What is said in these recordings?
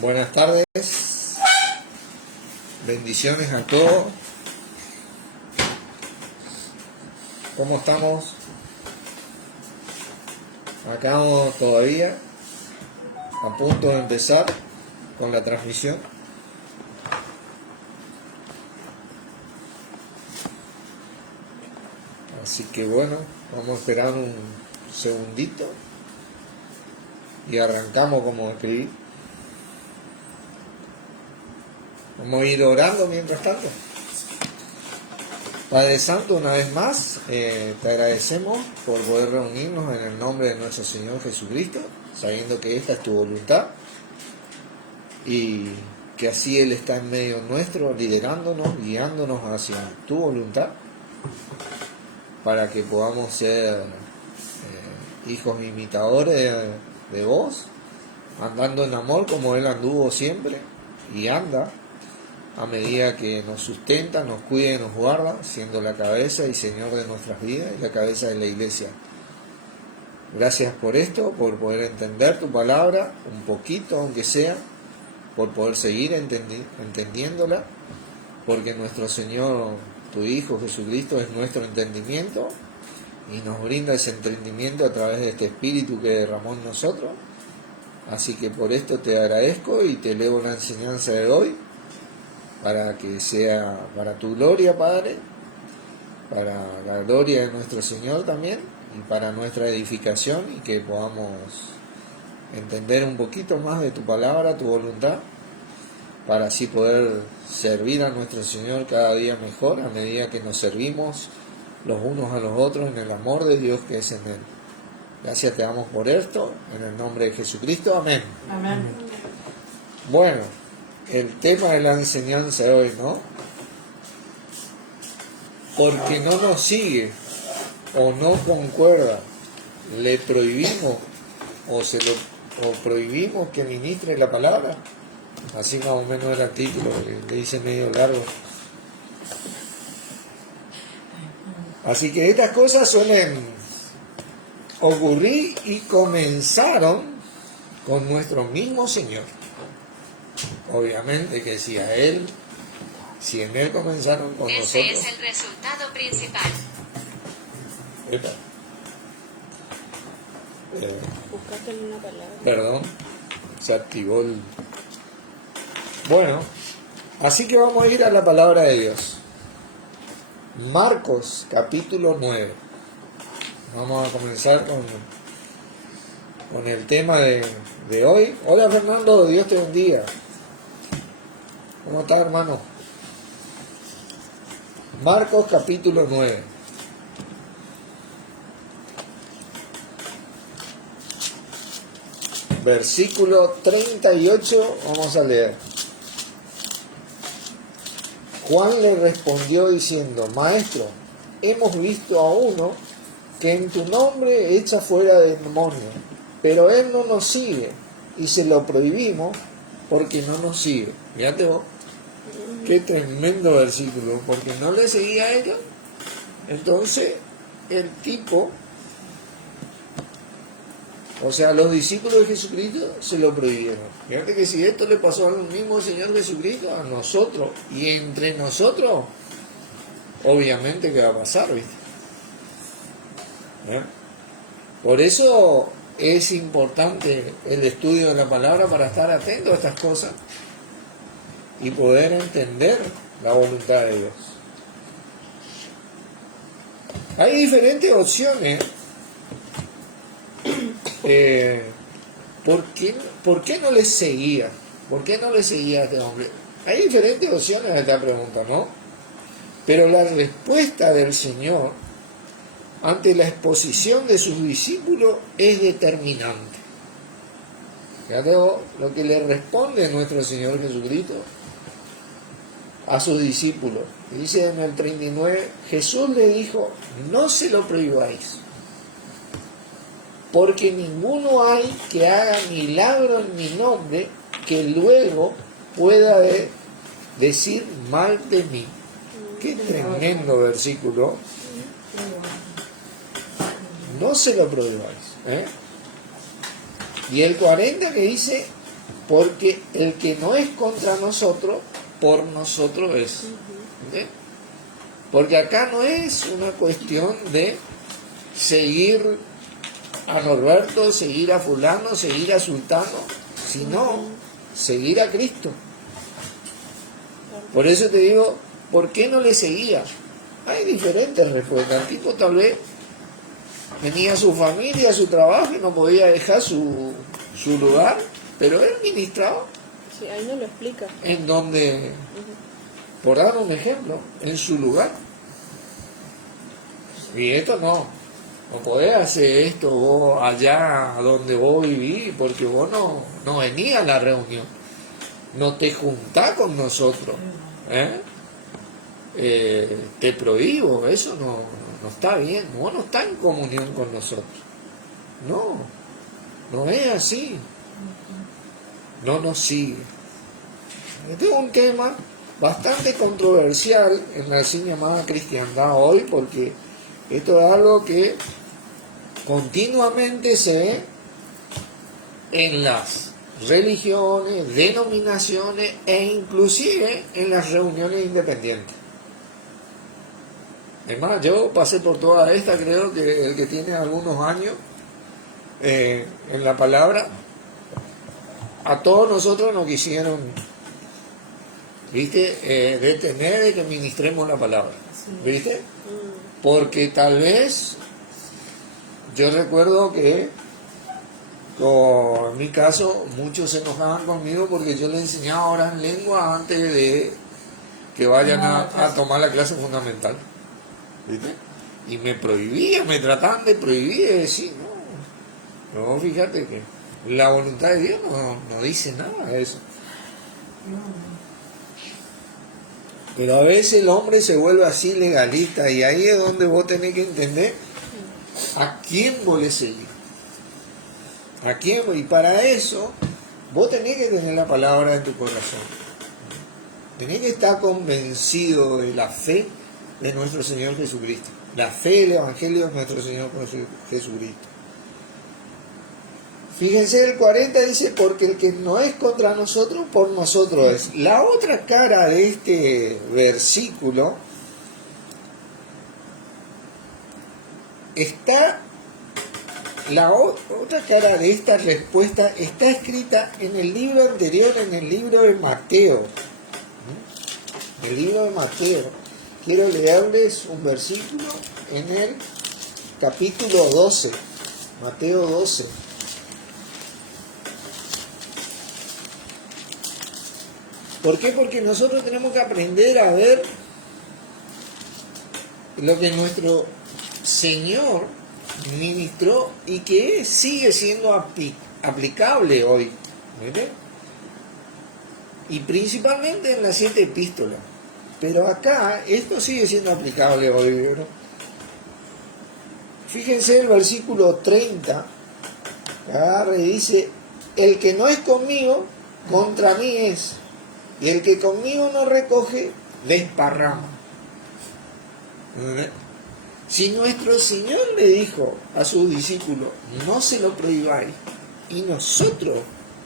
Buenas tardes, bendiciones a todos. ¿Cómo estamos? Acá todavía a punto de empezar con la transmisión. Así que bueno, vamos a esperar un segundito y arrancamos como escribí. Vamos a ir orando mientras tanto. Padre Santo, una vez más, te agradecemos por poder reunirnos en el nombre de nuestro Señor Jesucristo, sabiendo que esta es tu voluntad y que así Él está en medio nuestro, liderándonos, guiándonos hacia tu voluntad, para que podamos ser hijos imitadores de vos, andando en amor como Él anduvo siempre y anda, a medida que nos sustenta, nos cuida y nos guarda, siendo la cabeza y Señor de nuestras vidas y la cabeza de la iglesia. Gracias por esto, por poder entender tu palabra, un poquito aunque sea, por poder seguir entendiéndola, porque nuestro Señor, tu Hijo Jesucristo, es nuestro entendimiento y nos brinda ese entendimiento a través de este Espíritu que derramó en nosotros. Así que por esto te agradezco y te elevo la enseñanza de hoy, para que sea para tu gloria, Padre, para la gloria de nuestro Señor también, y para nuestra edificación, y que podamos entender un poquito más de tu palabra, tu voluntad, para así poder servir a nuestro Señor cada día mejor, a medida que nos servimos los unos a los otros en el amor de Dios que es en Él. Gracias te damos por esto, en el nombre de Jesucristo, amén. Amén. Bueno, el tema de la enseñanza de hoy, ¿no? Porque no nos sigue o no concuerda, le prohibimos o prohibimos que ministre la palabra. Así más o menos era el título, le hice medio largo. Así que estas cosas suelen ocurrir y comenzaron con nuestro mismo Señor. Obviamente que si en Él comenzaron con nosotros. Ese es el resultado principal. Epa. Buscándole una palabra. Perdón, se activó el... Bueno, así que vamos a ir a la palabra de Dios. Marcos, capítulo 9. Vamos a comenzar con el tema de hoy. Hola Fernando, Dios te bendiga. ¿Cómo estás, hermano? Marcos, capítulo 9. Versículo 38, vamos a leer. Juan le respondió diciendo: Maestro, hemos visto a uno que en tu nombre echa fuera demonios, pero él no nos sigue y se lo prohibimos porque no nos sigue. Fíjate vos, qué tremendo versículo, porque no le seguía a ellos. Entonces el tipo, o sea, los discípulos de Jesucristo se lo prohibieron. Fíjate que si esto le pasó al mismo Señor Jesucristo, a nosotros, y entre nosotros, obviamente que va a pasar, ¿viste? Por eso es importante el estudio de la palabra, para estar atento a estas cosas y poder entender la voluntad de Dios. Hay diferentes opciones. ¿Por qué no le seguía? ¿Por qué no le seguía a este hombre? Hay diferentes opciones a esta pregunta, ¿no? Pero la respuesta del Señor ante la exposición de sus discípulos es determinante. Fíjate vos lo que le responde nuestro Señor Jesucristo a sus discípulos. Dice en el 39, Jesús le dijo: no se lo prohibáis, porque ninguno hay que haga milagro en mi nombre que luego pueda decir mal de mí. Qué tremendo versículo. No se lo prohibáis. Y el 40 que dice: porque el que no es contra nosotros, por nosotros es. ¿Entiendes? Porque acá no es una cuestión de seguir a Norberto, seguir a fulano, seguir a sultano, sino seguir a Cristo. Por eso te digo, ¿por qué no le seguía? Hay diferentes respuestas. El tipo tal vez tenía su familia, su trabajo y no podía dejar su lugar, pero él ministraba. Sí, ahí no lo explica. En donde, por dar un ejemplo, en su lugar. Y esto no podés hacer esto vos allá donde vos vivís, porque vos no venís a la reunión, no te juntás con nosotros, te prohíbo, eso no está bien, vos no estás en comunión con nosotros, no es así, no nos sigue. Este es un tema bastante controversial en la así llamada cristiandad hoy, porque esto es algo que continuamente se ve en las religiones, denominaciones e inclusive en las reuniones independientes. Es más, yo pasé por toda esta, creo que el que tiene algunos años en la palabra, a todos nosotros nos quisieron, ¿viste? Detener de que ministremos la palabra, ¿viste? Porque tal vez, yo recuerdo que, en mi caso, muchos se enojaban conmigo porque yo les enseñaba orar en lengua antes de que vayan a tomar la clase fundamental, ¿viste? Y me prohibían, me trataban de prohibir, de decir, no, fíjate que la voluntad de Dios no dice nada de eso. Pero a veces el hombre se vuelve así legalista y ahí es donde vos tenés que entender a quién vos le seguís. ¿A quién? Y para eso vos tenés que tener la palabra en tu corazón. Tenés que estar convencido de la fe de nuestro Señor Jesucristo. La fe del Evangelio de nuestro Señor Jesucristo. Fíjense, el 40 dice, porque el que no es contra nosotros, por nosotros es. La otra cara de este versículo está, la otra cara de esta respuesta está escrita en el libro anterior, en el libro de Mateo. El libro de Mateo. Quiero leerles un versículo en el capítulo 12, Mateo 12. ¿Por qué? Porque nosotros tenemos que aprender a ver lo que nuestro Señor ministró y que sigue siendo aplicable hoy. ¿Verdad? Y principalmente en las 7 epístolas. Pero acá esto sigue siendo aplicable hoy, ¿verdad? Fíjense el versículo 30. Agarre y dice, el que no es conmigo, contra mí es. Y el que conmigo no recoge, desparrama. ¿Verdad? Si nuestro Señor le dijo a sus discípulos, no se lo prohibáis, y nosotros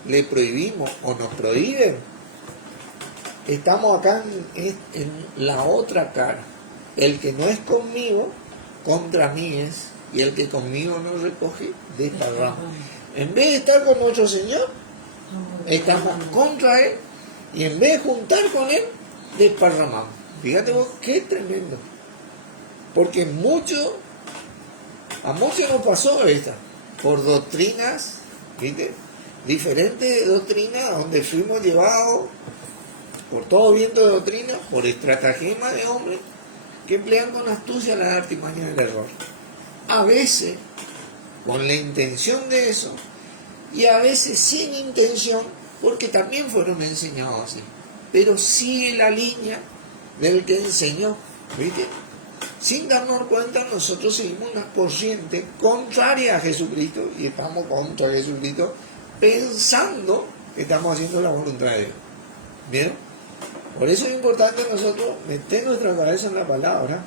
le prohibimos o nos prohíben, estamos acá en la otra cara. El que no es conmigo, contra mí es, y el que conmigo no recoge, desparrama. En vez de estar con nuestro Señor, estamos contra Él, y en vez de juntar con Él, desparramamos. Fíjate vos, qué tremendo. Porque a muchos nos pasó esta, por doctrinas, ¿viste? Diferentes doctrinas, donde fuimos llevados por todo viento de doctrina, por estratagema de hombres que emplean con astucia las artimañas del error. A veces con la intención de eso, y a veces sin intención, porque también fueron enseñados así. Pero sigue la línea del que enseñó, ¿viste? Sin darnos cuenta, nosotros seguimos una corriente contraria a Jesucristo, y estamos contra Jesucristo, pensando que estamos haciendo la voluntad de Dios. ¿Vieron? Por eso es importante nosotros meter nuestra cabeza en la palabra,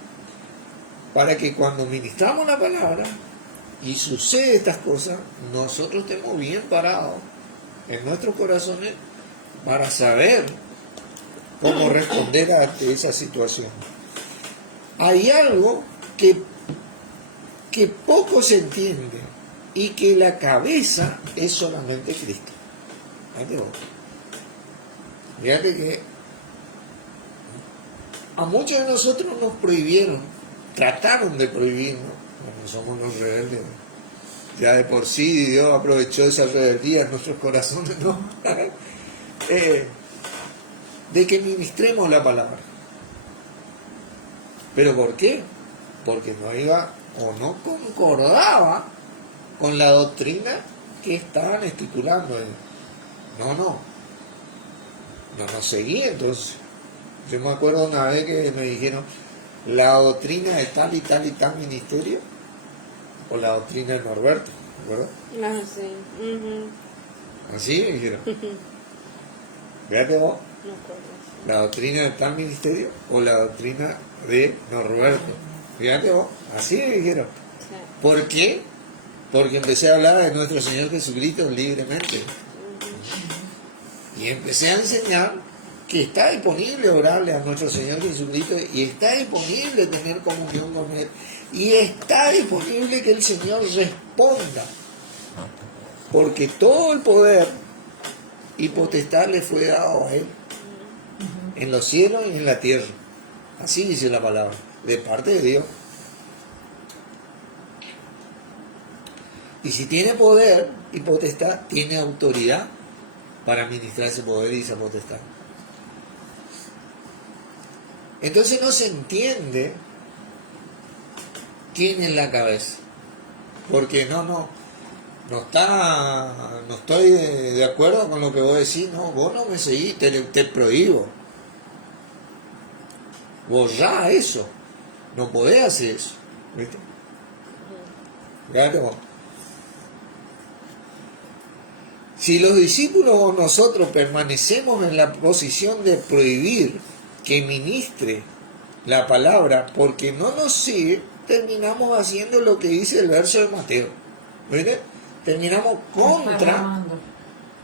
para que cuando ministramos la palabra y sucede estas cosas, nosotros estemos bien parados en nuestros corazones para saber cómo responder ante esa situación. Hay algo que poco se entiende y que la cabeza es solamente Cristo. Fíjate que a muchos de nosotros nos prohibieron, trataron de prohibirnos, como somos los rebeldes. Ya de por sí Dios aprovechó esa rebeldía en nuestros corazones, ¿no? De que ministremos la palabra. ¿Pero por qué? Porque no iba o no concordaba con la doctrina que estaban estipulando. No seguía. Entonces, yo me acuerdo una vez que me dijeron la doctrina de tal y tal y tal ministerio, o la doctrina de Norberto, ¿verdad? Ah, sí. Así me dijeron. Fíjate vos, No acuerdo. la doctrina de tal ministerio o la doctrina de Norberto. Fíjate vos, así me dijeron. Sí. ¿Por qué? Porque empecé a hablar de nuestro Señor Jesucristo libremente. Y empecé a enseñar que está disponible orarle a nuestro Señor Jesucristo y está disponible tener comunión con Él. Y está disponible que el Señor responda. Porque todo el poder y potestad le fue dado a Él. En los cielos y en la tierra. Así dice la palabra. De parte de Dios. Y si tiene poder y potestad, tiene autoridad para administrar ese poder y esa potestad. Entonces no se entiende quién es la cabeza. Porque no estoy de acuerdo con lo que vos decís. No, vos no me seguís, te prohíbo. Borrá eso. No podés hacer eso. ¿Viste? Fíjate vos. Si los discípulos o nosotros permanecemos en la posición de prohibir que ministre la palabra porque no nos sigue, terminamos haciendo lo que dice el verso de Mateo. ¿Viste? Terminamos contra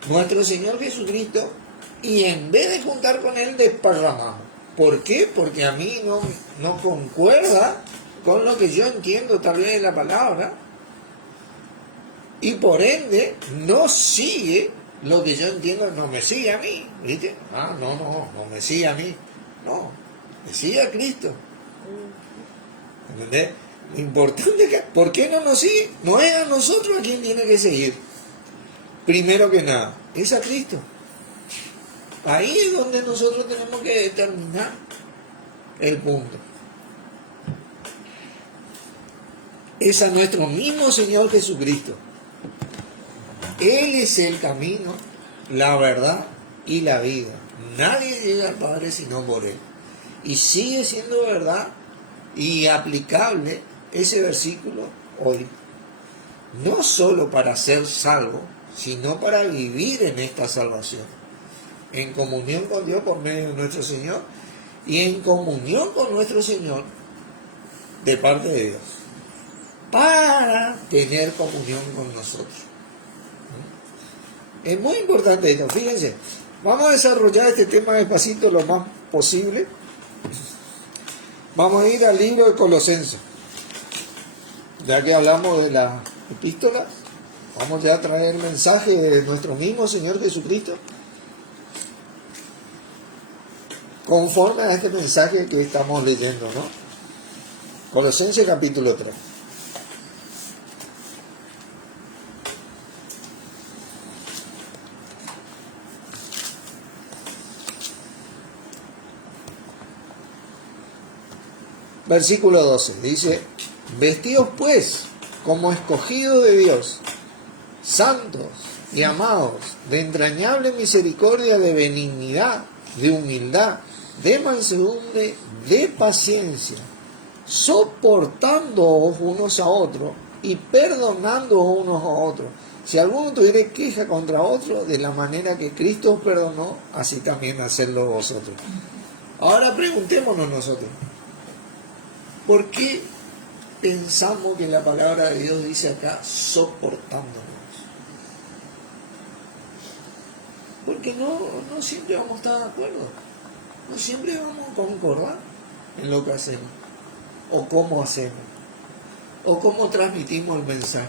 nuestro Señor Jesucristo y en vez de juntar con Él, desparramamos. ¿Por qué? Porque a mí no concuerda con lo que yo entiendo tal vez de la palabra. Y por ende, no sigue lo que yo entiendo, no me sigue a mí, ¿viste? No me sigue a mí, no, me sigue a Cristo. ¿Entendés? Lo importante es que, ¿por qué no nos sigue? No es a nosotros a quien tiene que seguir. Primero que nada, es a Cristo. Ahí es donde nosotros tenemos que determinar el punto. Es a nuestro mismo Señor Jesucristo. Él es el camino, la verdad y la vida. Nadie llega al Padre sino por Él. Y sigue siendo verdad y aplicable ese versículo hoy. No solo para ser salvo, sino para vivir en esta salvación. En comunión con Dios por medio de nuestro Señor y en comunión con nuestro Señor de parte de Dios. Para tener comunión con nosotros. Es muy importante esto, fíjense. Vamos a desarrollar este tema despacito lo más posible. Vamos a ir al libro de Colosenses. Ya que hablamos de la epístola, vamos ya a traer el mensaje de nuestro mismo Señor Jesucristo. Conforme a este mensaje que estamos leyendo, ¿no? Colosenses capítulo 3. Versículo 12, dice, vestidos pues como escogidos de Dios, santos y amados, de entrañable misericordia, de benignidad, de humildad, de mansedumbre, de paciencia, soportándoos unos a otros y perdonándoos unos a otros. Si alguno tuviera queja contra otro, de la manera que Cristo os perdonó, así también hacedlo vosotros. Ahora preguntémonos nosotros, ¿por qué pensamos que la palabra de Dios dice acá soportándonos? Porque no siempre vamos a estar de acuerdo. No siempre vamos a concordar en lo que hacemos, o cómo hacemos, o cómo transmitimos el mensaje.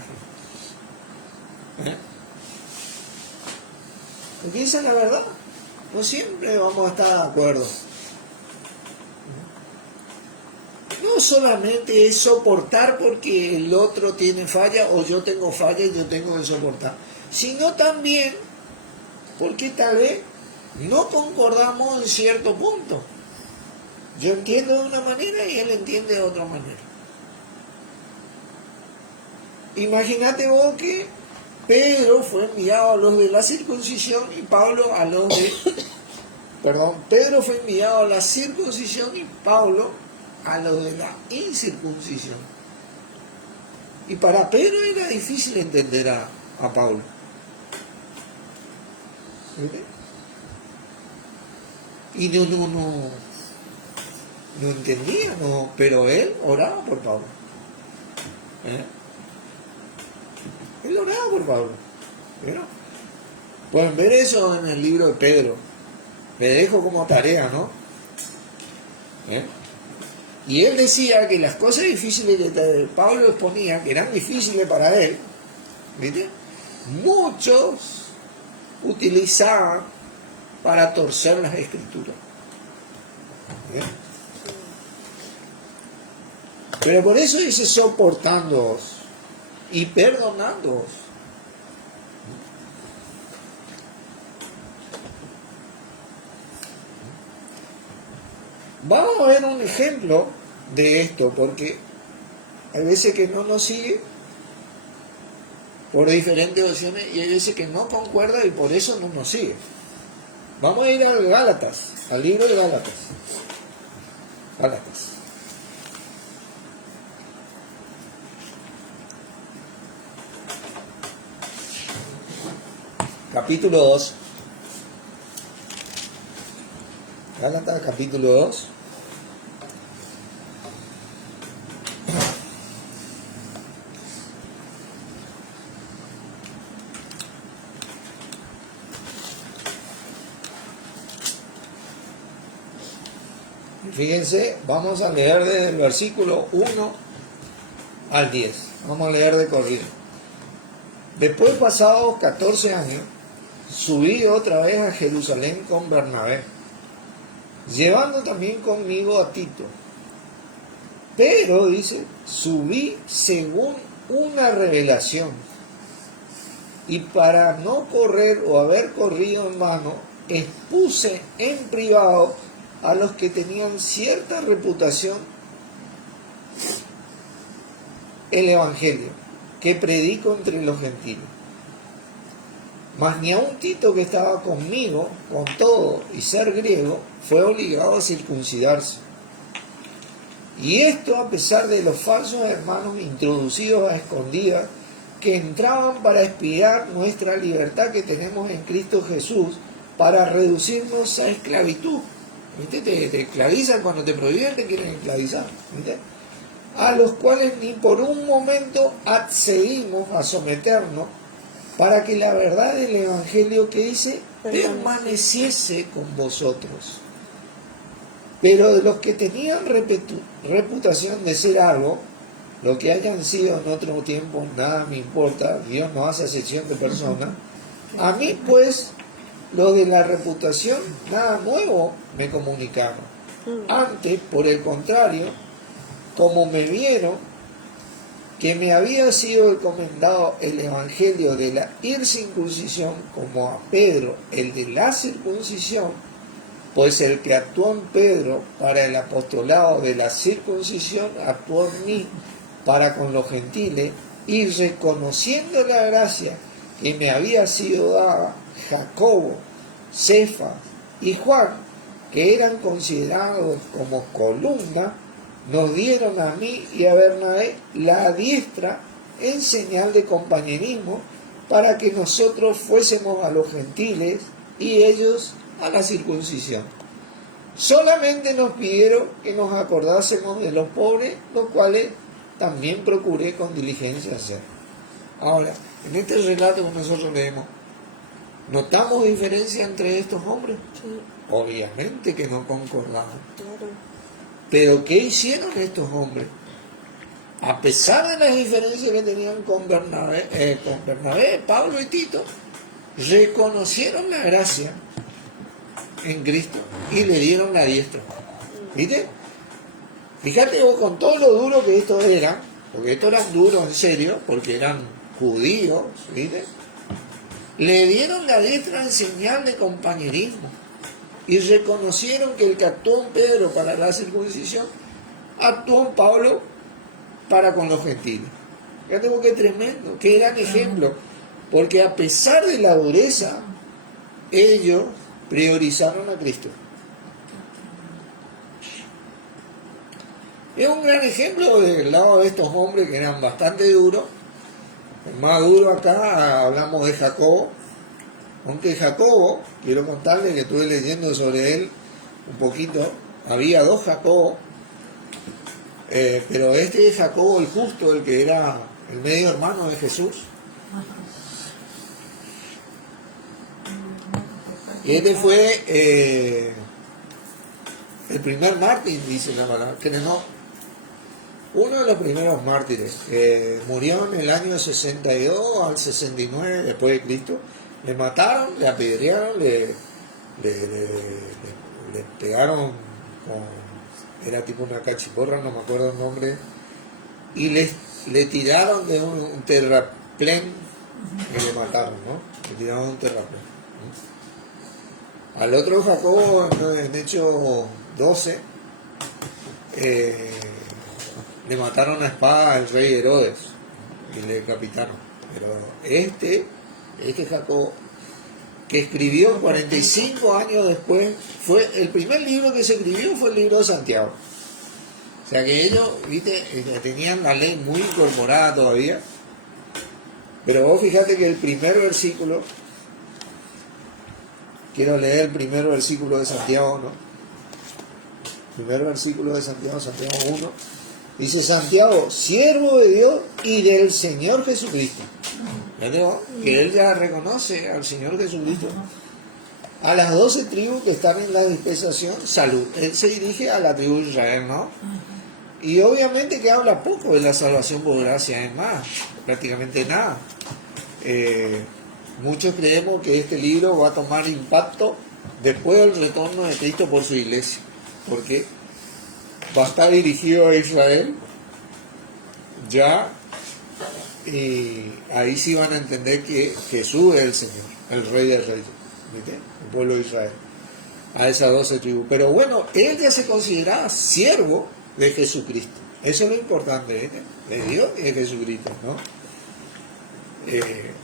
Porque esa es la verdad. No siempre vamos a estar de acuerdo. No solamente es soportar porque el otro tiene falla o yo tengo falla y yo tengo que soportar, sino también porque tal vez no concordamos en cierto punto. Yo entiendo de una manera y él entiende de otra manera. Imagínate vos que Pedro fue enviado a los de la circuncisión y Pablo a los de... Pedro fue enviado a la circuncisión y Pablo a los de la incircuncisión. Y para Pedro era difícil entender a Pablo. Y no entendía, pero él oraba por Pablo. Él oraba por Pablo. ¿Vieron? Pueden ver eso en el libro de Pedro. Le dejo como tarea, ¿no? Y él decía que las cosas difíciles que Pablo exponía, que eran difíciles para él, ¿viste? Muchos utilizaban para torcer las escrituras. ¿Bien? Pero por eso dice soportándoos y perdonándoos. Vamos a ver un ejemplo de esto, porque hay veces que no nos sigue por diferentes opciones y hay veces que no concuerda y por eso no nos sigue. Vamos a ir al Gálatas, al libro de Gálatas. Gálatas. Capítulo 2. Gálatas, capítulo 2. Fíjense, vamos a leer desde el versículo 1 al 10. Vamos a leer de corrido. Después, pasados 14 años, subí otra vez a Jerusalén con Bernabé, llevando también conmigo a Tito. Pero, dice, subí según una revelación, y para no correr o haber corrido en vano, expuse en privado a los que tenían cierta reputación el Evangelio, que predico entre los gentiles. Mas ni aun Tito, que estaba conmigo, con todo y ser griego, fue obligado a circuncidarse. Y esto a pesar de los falsos hermanos introducidos a escondidas, que entraban para espiar nuestra libertad que tenemos en Cristo Jesús, para reducirnos a esclavitud. ¿Viste? Te esclavizan cuando te prohíben, te quieren esclavizar. ¿Viste? A los cuales ni por un momento accedimos a someternos, para que la verdad del Evangelio, que dice, permaneciese con vosotros. Pero de los que tenían reputación de ser algo, lo que hayan sido en otro tiempo, nada me importa, Dios no hace acepción de personas. A mí, pues, los de la reputación, nada nuevo me comunicaron. Antes, por el contrario, como me vieron que me había sido encomendado el evangelio de la incircuncisión, como a Pedro el de la circuncisión, pues el que actuó en Pedro para el apostolado de la circuncisión, actuó en mí para con los gentiles, y reconociendo la gracia que me había sido dada, Jacobo, Cefas y Juan, que eran considerados como columna, nos dieron a mí y a Bernabé la diestra en señal de compañerismo, para que nosotros fuésemos a los gentiles y ellos a la circuncisión. Solamente nos pidieron que nos acordásemos de los pobres, los cuales también procuré con diligencia hacer. Ahora, en este relato que nosotros leemos, ¿Notamos diferencia entre estos hombres? Sí, Obviamente que no concordaban. claro. Pero ¿qué hicieron estos hombres? A pesar de las diferencias que tenían con Bernabé, Pablo y Tito, reconocieron la gracia en Cristo y le dieron la diestra. ¿Viste? Fíjate vos con todo lo duro que estos eran, porque estos eran duros en serio, porque eran judíos, ¿viste? Le dieron la diestra en señal de compañerismo y reconocieron que el que actuó en Pedro para la circuncisión, actuó en Pablo para con los gentiles. Fíjate vos qué tremendo, qué gran ejemplo, porque a pesar de la dureza, ellos priorizaron a Cristo. Es un gran ejemplo del lado de estos hombres que eran bastante duros. El más duro acá hablamos de Jacobo, aunque Jacobo, quiero contarles que estuve leyendo sobre él un poquito, había dos Jacobos, pero este es Jacobo el justo, el que era el medio hermano de Jesús. Y este fue el primer mártir, dice la palabra, que no, uno de los primeros mártires, murió en el año 62 al 69 después de Cristo. Le mataron, le apedrearon, le pegaron con, era tipo una cachiporra, no me acuerdo el nombre, y le tiraron de un terraplén que le mataron, ¿no? Le tiraron de un terraplén. Al otro Jacobo, en Hechos 12, le mataron a espada al rey Herodes y le decapitaron. Pero este Jacobo, que escribió 45 años después, fue el primer libro que se escribió fue el libro de Santiago. O sea que ellos, viste, tenían la ley muy incorporada todavía. Pero vos fíjate que el primer versículo, quiero leer el primer versículo de Santiago, ¿no? Primer versículo de Santiago, Santiago 1. Dice: Santiago, siervo de Dios y del Señor Jesucristo. Que él ya reconoce al Señor Jesucristo. A las 12 tribus que están en la dispensación, salud. Él se dirige a la tribu de Israel, ¿no? Y obviamente que habla poco de la salvación por gracia, es más, prácticamente nada. Muchos creemos que este libro va a tomar impacto después del retorno de Cristo por su iglesia, porque va a estar dirigido a Israel ya, y ahí sí van a entender que Jesús es el Señor, el Rey de Reyes, ¿viste? El pueblo de Israel, a esas 12 tribus. Pero bueno, él ya se consideraba siervo de Jesucristo. Eso es lo importante, ¿viste? De Dios y de Jesucristo, ¿no?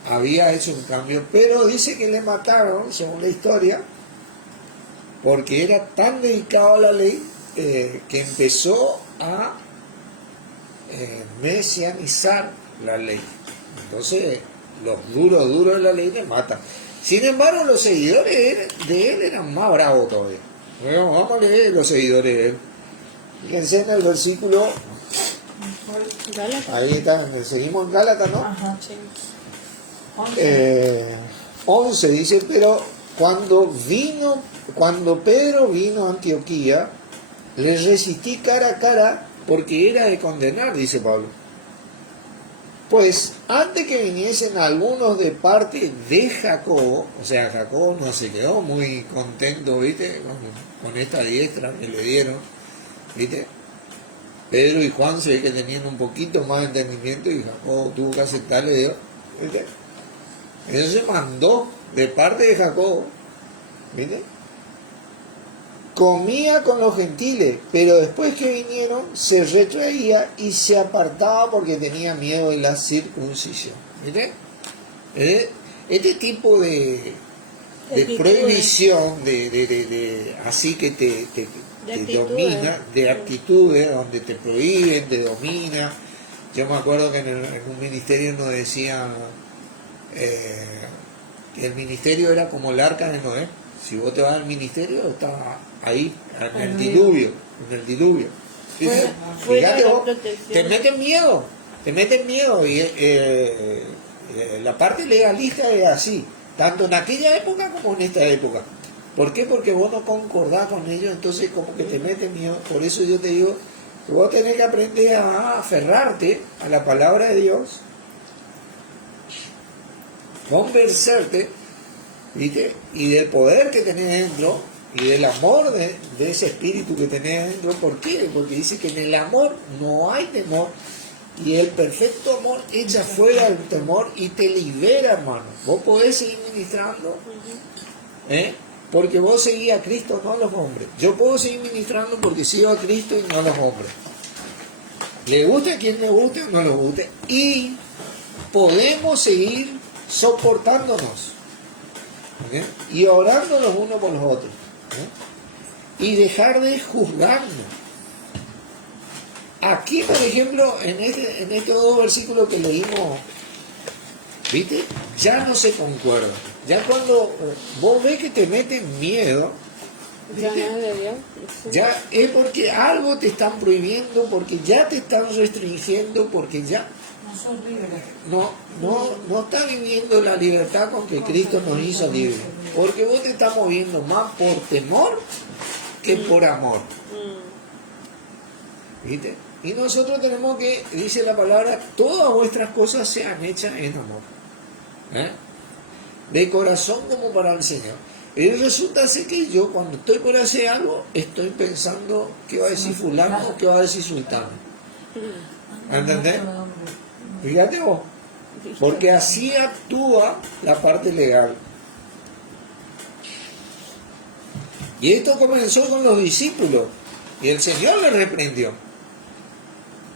Había hecho un cambio, pero dice que le mataron, según la historia, porque era tan dedicado a la ley que empezó a mesianizar la ley. Entonces los duros de la ley le matan. Sin embargo, los seguidores de él eran más bravos todavía. Bueno, vamos a leer los seguidores de él. Fíjense en el versículo, Gálatas. ahí está, seguimos en Gálatas, ¿no? Ajá. Sí. 11 dice: pero cuando Pedro vino a Antioquía, le resistí cara a cara porque era de condenar, dice Pablo. Pues antes que viniesen algunos de parte de Jacobo, o sea, Jacobo no se quedó muy contento, ¿viste? Con esta diestra que le dieron, ¿viste? Pedro y Juan se ve que tenían un poquito más de entendimiento y Jacobo tuvo que aceptarle, ¿viste? Eso se mandó de parte de Jacobo, ¿viste? Comía con los gentiles, pero después que vinieron se retraía y se apartaba porque tenía miedo de la circuncisión. ¿Viste? Este tipo de prohibición, así que te domina, de actitudes, donde te prohíben, te domina. Yo me acuerdo que en un ministerio nos decían que el ministerio era como el arca de Noé. Si vos te vas al ministerio, está ahí, en el diluvio. ¿Sí? Fíjate vos, te meten miedo. Y la parte legalista es así. tanto en aquella época como en esta época. ¿Por qué? Porque vos no concordás con ellos, entonces como que te meten miedo. Por eso yo te digo, que vos tenés que aprender a aferrarte a la palabra de Dios, convencerte, ¿viste? Y del poder que tenés dentro, y del amor de ese espíritu que tenés dentro. ¿Por qué? Porque dice que en el amor no hay temor, y el perfecto amor echa fuera el temor y te libera, hermano. Vos podés seguir ministrando, porque vos seguís a Cristo, no a los hombres. Yo puedo seguir ministrando porque sigo a Cristo y no a los hombres. Le guste a quien le guste o no le guste, y podemos seguir soportándonos, y orando los unos por los otros, y dejar de juzgarnos. Aquí, por ejemplo, en estos dos versículos que leímos, ¿viste? Ya no se concuerda. Ya cuando vos ves que te meten miedo, Ya ¿viste? no es de Dios. Sí. Ya es porque algo te están prohibiendo, porque ya te están restringiendo, porque ya No son libres. no estás viviendo la libertad con que Cristo nos hizo libres. Porque vos te estás moviendo más por temor que por amor. ¿Viste? Y nosotros tenemos que, dice la palabra, todas vuestras cosas sean hechas en amor. De corazón como para el Señor. Y resulta ser que yo cuando estoy por hacer algo, estoy pensando qué va a decir fulano o qué va a decir sultano. ¿Entendés? Fíjate vos. Porque así actúa la parte legal. Y esto comenzó con los discípulos. Y el Señor les reprendió.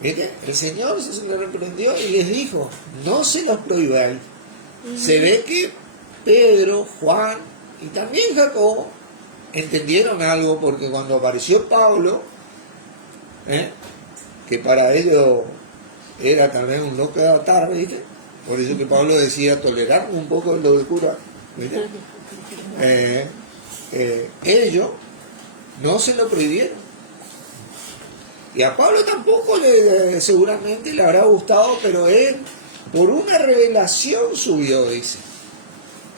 ¿Viste? El Señor se les reprendió y les dijo, no se los prohibáis. Se ve que Pedro, Juan y también Jacobo entendieron algo, porque cuando apareció Pablo, que para ellos era tal vez un loco de la tarde, ¿viste? Por eso que Pablo decía tolerar un poco lo del cura, ¿viste? Ellos no se lo prohibieron. Y a Pablo tampoco seguramente le habrá gustado, pero él por una revelación subió, dice.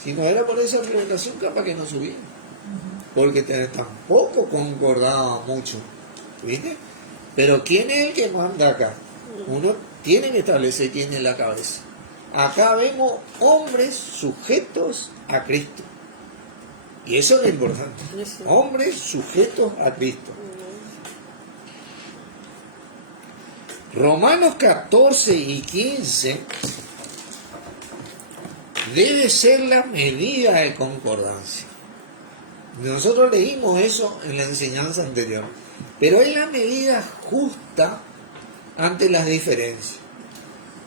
Si no era por esa revelación, capaz que no subía. Porque tampoco concordaba mucho, ¿viste? Pero ¿quién es el que manda acá? Uno tiene que establecer quién es la cabeza. Acá vemos hombres sujetos a Cristo. Y eso es lo importante. Hombres sujetos a Cristo. Romanos 14 y 15 debe ser la medida de concordancia. Nosotros leímos eso en la enseñanza anterior, pero es la medida justa ante las diferencias.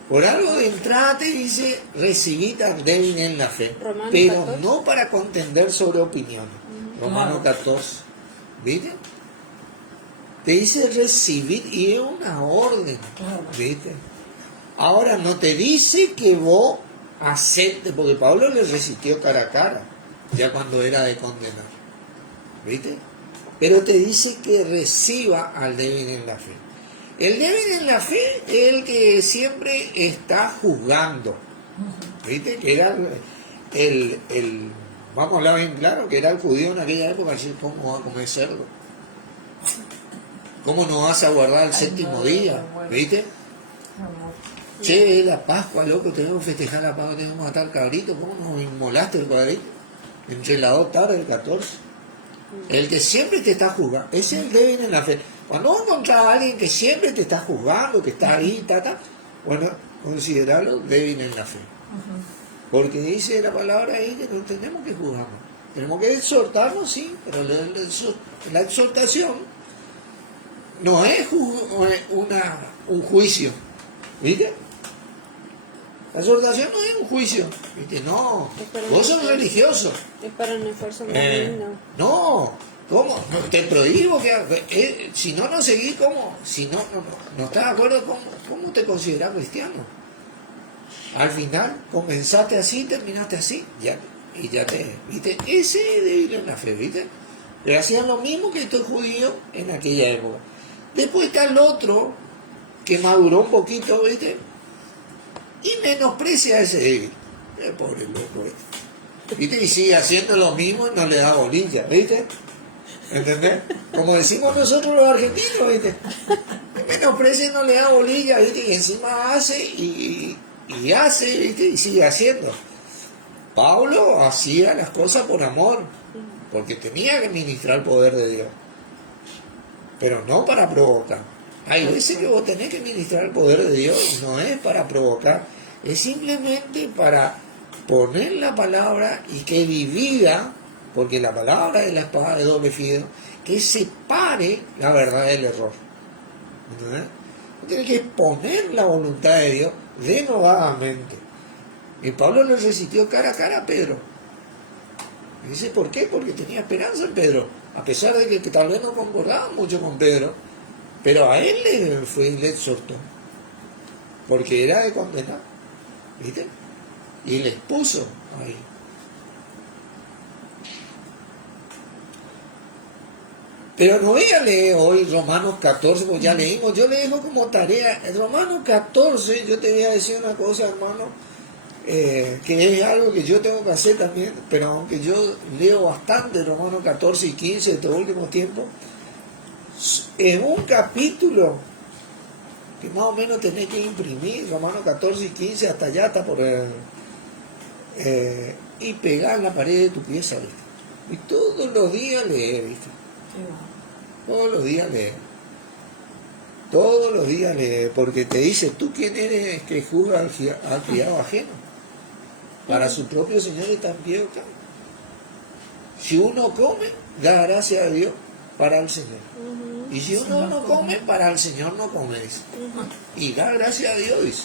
Por algo de entrada te dice, recibid al débil en la fe, Romanos pero 14. no para contender sobre opiniones. Romanos 14, ¿viste? Te dice recibir y es una orden, ¿viste? Ahora no te dice que vos aceptes, porque Pablo le resistió cara a cara, ya cuando era de condenar, ¿viste? Pero te dice que reciba al débil en la fe. El débil en la fe es el que siempre está juzgando, ¿viste? Que era vamos a hablar bien claro, que era el judío en aquella época, así, ¿cómo va a comer cerdo? ¿Cómo no vas a guardar el séptimo día? ¿Viste? Che, es la Pascua, loco, tenemos que festejar la Pascua, tenemos que matar cabrito. ¿Cómo nos inmolaste el cuadrito? Entre las 2 tardes del 14. El que siempre te está juzgando, ese es el débil en la fe. Cuando vos encontrás a alguien que siempre te está juzgando, que está ahí, bueno, considerarlo débil en la fe. Porque dice la palabra ahí que no tenemos que juzgarnos. Tenemos que exhortarnos, sí, pero la exhortación no es un juicio, ¿viste? La exhortación no es un juicio, ¿viste? No, vos sos religioso. Es para un esfuerzo más lindo. No, ¿cómo? No, te prohíbo que... si no seguís, ¿cómo? Si no estás de acuerdo, ¿cómo te consideras cristiano? Al final, comenzaste así, terminaste así, ¿viste? Ese es débil en la fe, ¿viste? Pero hacían lo mismo que estos judíos en aquella época. Después está el otro, que maduró un poquito, ¿viste? Y menosprecia a ese débil. Pobre loco, ¿viste? Y sigue haciendo lo mismo y no le da bolilla, ¿viste? ¿Entendés? Como decimos nosotros los argentinos, ¿viste? Menosprecia y no le da bolilla, ¿viste? Y encima hace y hace, ¿viste? Y sigue haciendo. Pablo hacía las cosas por amor, porque tenía que ministrar el poder de Dios, pero no para provocar. Hay veces que vos tenés que ministrar el poder de Dios y no es para provocar, es simplemente para poner la palabra y que divida, porque la palabra es la espada de doble filo, que separe la verdad del error. ¿Entendés? Tienes que poner la voluntad de Dios denodadamente. Y Pablo le resistió cara a cara a Pedro. Y dice, ¿por qué? Porque tenía esperanza en Pedro. A pesar de que tal vez no concordaba mucho con Pedro, pero a él le fue y le exhortó. Porque era de condenar. ¿Viste? Y le expuso ahí. Pero no voy a leer hoy Romanos 14, porque ya leímos. Yo le dejo como tarea. En Romanos 14, yo te voy a decir una cosa, hermano. Que es algo que yo tengo que hacer también, pero aunque yo leo bastante Romanos 14 y 15 de estos últimos tiempos, en un capítulo que más o menos tenés que imprimir, Romanos 14 y 15, hasta allá, hasta por y pegar en la pared de tu pieza, ¿viste? Y todos los días leer, ¿viste? Todos los días leer. Todos los días leer, porque te dice, ¿tú quién eres que juzga al criado ajeno? Para su propio Señor está en pie de cama. Si uno come, da gracias a Dios para el Señor. Y si uno no come, para el Señor no come, dice. Y da gracias a Dios, dice.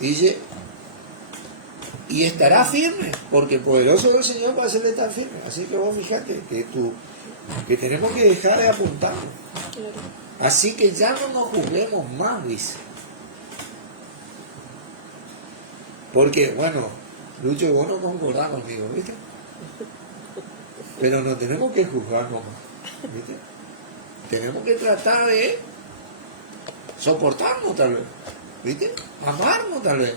Dice, y estará firme, porque el poderoso del Señor va a hacerle estar firme. Así que vos fíjate que tenemos que dejar de apuntar. Así que ya no nos juzguemos más, dice. Porque, bueno, Lucho, vos no concordás conmigo, ¿viste? Pero no tenemos que juzgarnos más, ¿viste? Tenemos que tratar de soportarnos tal vez, ¿viste? Amarnos tal vez.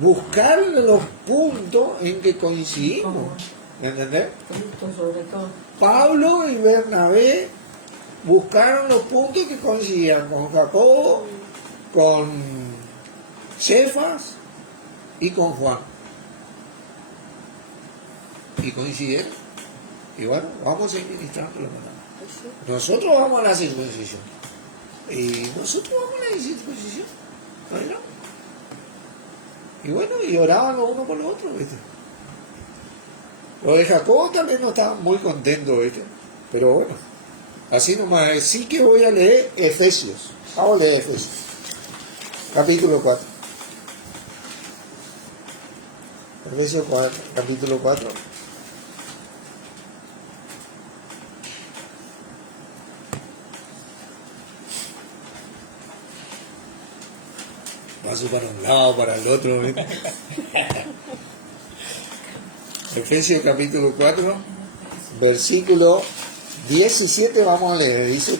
Buscar los puntos en que coincidimos, ¿entendés? Pablo y Bernabé buscaron los puntos que coincidían con Jacobo, con Cefas y con Juan. Y coincidieron. Y bueno, vamos a ir ministrando la palabra. Nosotros vamos a la circuncisión. Y nosotros vamos a la circuncisión. ¿No? Y bueno, y oraban los unos por los otros, ¿viste? Los de Jacob también no estaban muy contentos, ¿viste? Pero bueno, así nomás. Sí que voy a leer Efesios. Vamos a leer Efesios. Capítulo 4. Efesios 4, capítulo 4. Paso para un lado, para el otro. Efesios capítulo 4, versículo 17, vamos a leer. Dice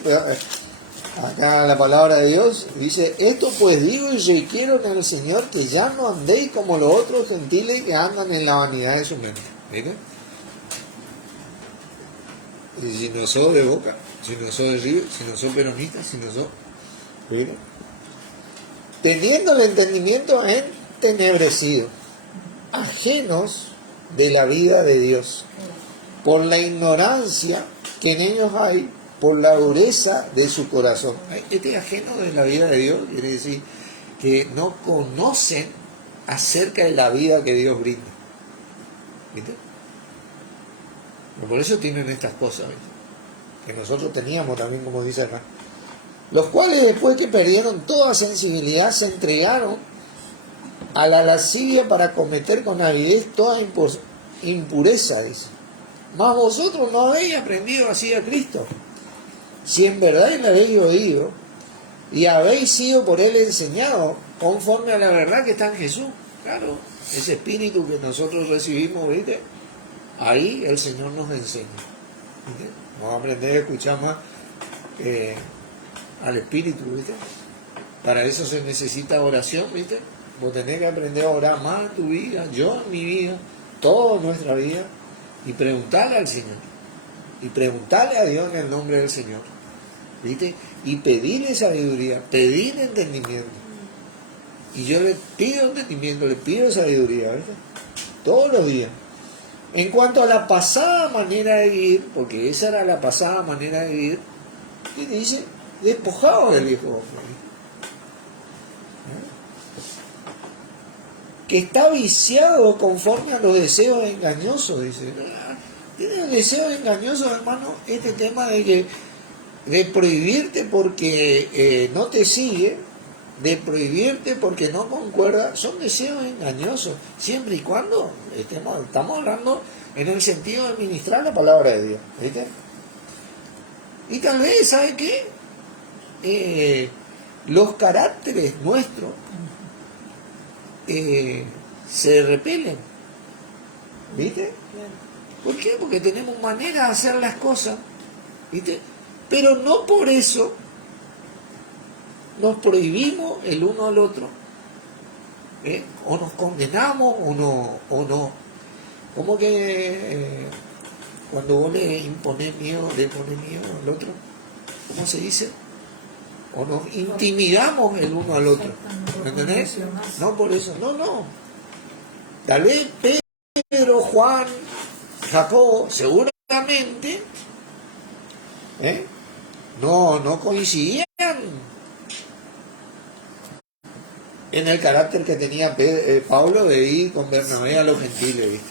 acá la palabra de Dios, dice, esto pues digo y requiero en el Señor que ya no andéis como los otros gentiles que andan en la vanidad de su mente. ¿Miren? Y si no sos de Boca, si no sos de River, si no sos peronista, si no sos... ¿Miren? Teniendo el entendimiento entenebrecido, ajenos de la vida de Dios, por la ignorancia que en ellos hay, por la dureza de su corazón. Este ajeno de la vida de Dios quiere decir que no conocen acerca de la vida que Dios brinda. ¿Viste? Por eso tienen estas cosas, ¿viste? Que nosotros teníamos también, como dice acá. Los cuales después que perdieron toda sensibilidad se entregaron a la lascivia para cometer con avidez toda impureza, dice. Mas vosotros no habéis aprendido así a Cristo. Si en verdad le habéis oído y habéis sido por él enseñado conforme a la verdad que está en Jesús. Claro, ese espíritu que nosotros recibimos, ¿viste? Ahí el Señor nos enseña. ¿Viste? Vamos a aprender a escuchar más al espíritu, ¿viste? Para eso se necesita oración, ¿viste? Vos tenés que aprender a orar más en tu vida, yo en mi vida, toda nuestra vida, y preguntarle al Señor. Y preguntarle a Dios en el nombre del Señor. ¿Viste? Y pedirle sabiduría, pedirle entendimiento. Y yo le pido entendimiento, le pido sabiduría, ¿viste? Todos los días. En cuanto a la pasada manera de vivir, porque esa era la pasada manera de vivir, ¿qué dice? Despojado del viejo hombre. Que está viciado conforme a los deseos engañosos, dice. Tiene deseos engañosos, hermano, este tema de prohibirte porque no te sigue, de prohibirte porque no concuerda, son deseos engañosos, siempre y cuando estamos hablando en el sentido de ministrar la palabra de Dios, ¿viste? Y tal vez, ¿sabe qué? Los caracteres nuestros se repelen, ¿viste? ¿Por qué? Porque tenemos manera de hacer las cosas, ¿viste? Pero no por eso nos prohibimos el uno al otro, o nos condenamos o no. Como que cuando vos le imponés miedo al otro, ¿cómo se dice? O nos intimidamos el uno al otro, ¿me entendés? No por eso, no. Tal vez Pedro, Juan, Jacobo, seguramente no coincidían en el carácter que tenía Pablo de ir con Bernabé a los gentiles, ¿viste?